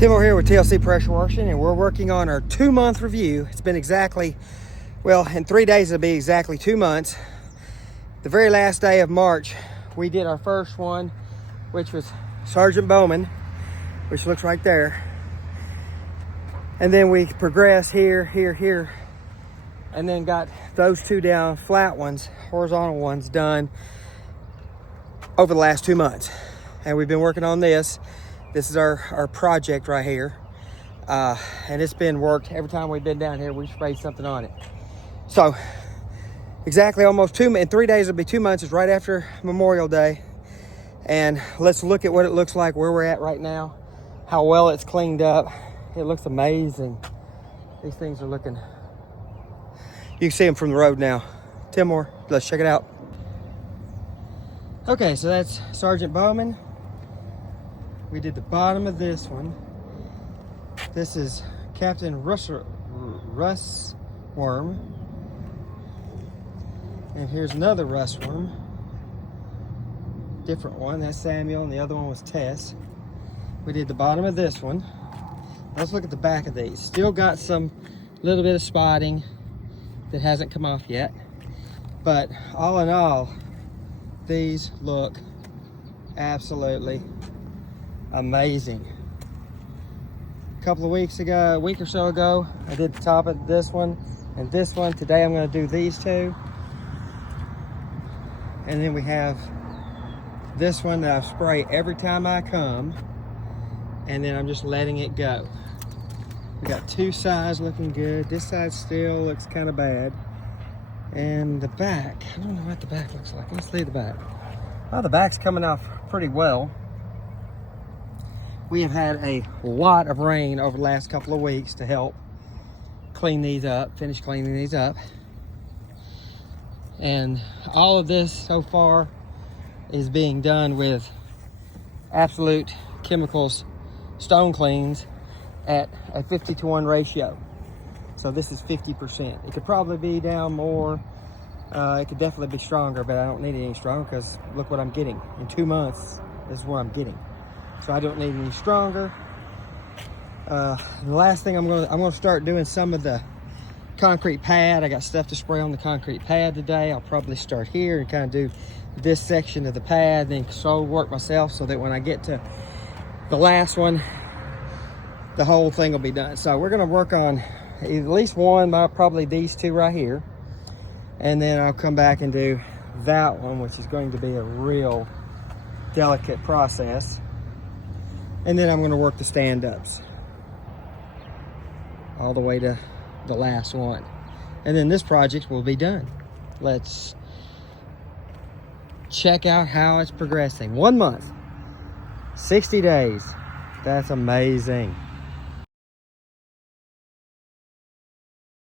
Tim over here with TLC Pressure Washing, and we're working on our 2-month review. It's been exactly, well, in 3 days it'll be exactly 2 months. The very last day of March, we did our first one, which was Sergeant Bowman, which looks right there. And then we progressed here, and then got those two down, flat ones, horizontal ones, done over the last 2 months. And we've been working on this. This is our project right here. And it's been worked. Every time we've been down here, we sprayed something on it. So exactly almost in 3 days, it'll be 2 months. It's right after Memorial Day. And let's look at what it looks like, where we're at right now, how well it's cleaned up. It looks amazing. These things are looking, you can see them from the road now. 10 more, let's check it out. Okay, so that's Sergeant Bowman. We did the bottom of this one. This is Captain Russ Worm. And here's another Russ Worm. Different one, that's Samuel, and the other one was Tess. We did the bottom of this one. Let's look at the back of these. Still got some little bit of spotting that hasn't come off yet. But all in all, these look absolutely amazing. A couple of weeks ago, a week or so ago, I did the top of this one and this one. Today I'm going to do these two. And then we have this one that I spray every time I come, and then I'm just letting it go. We got two sides looking good. This side still looks kind of bad. And the back, I don't know what the back looks like. Let's see the back. Well, the back's coming off pretty well. We have had a lot of rain over the last couple of weeks to help clean these up, finish cleaning these up. And all of this so far is being done with Absolute Chemicals stone cleans at a 50-to-1 ratio. So this is 50%. It could probably be down more. It could definitely be stronger, but I don't need it any stronger because look what I'm getting. In 2 months, this is what I'm getting. So I don't need any stronger. The last thing I'm gonna start doing some of the concrete pad. I got stuff to spray on the concrete pad today. I'll probably start here and kind of do this section of the pad, then slowly work myself so that when I get to the last one, the whole thing will be done. So we're gonna work on at least one, probably these two right here. And then I'll come back and do that one, which is going to be a real delicate process. And then I'm gonna work the stand-ups all the way to the last one. And then this project will be done. Let's check out how it's progressing. 1 month, 60 days. That's amazing.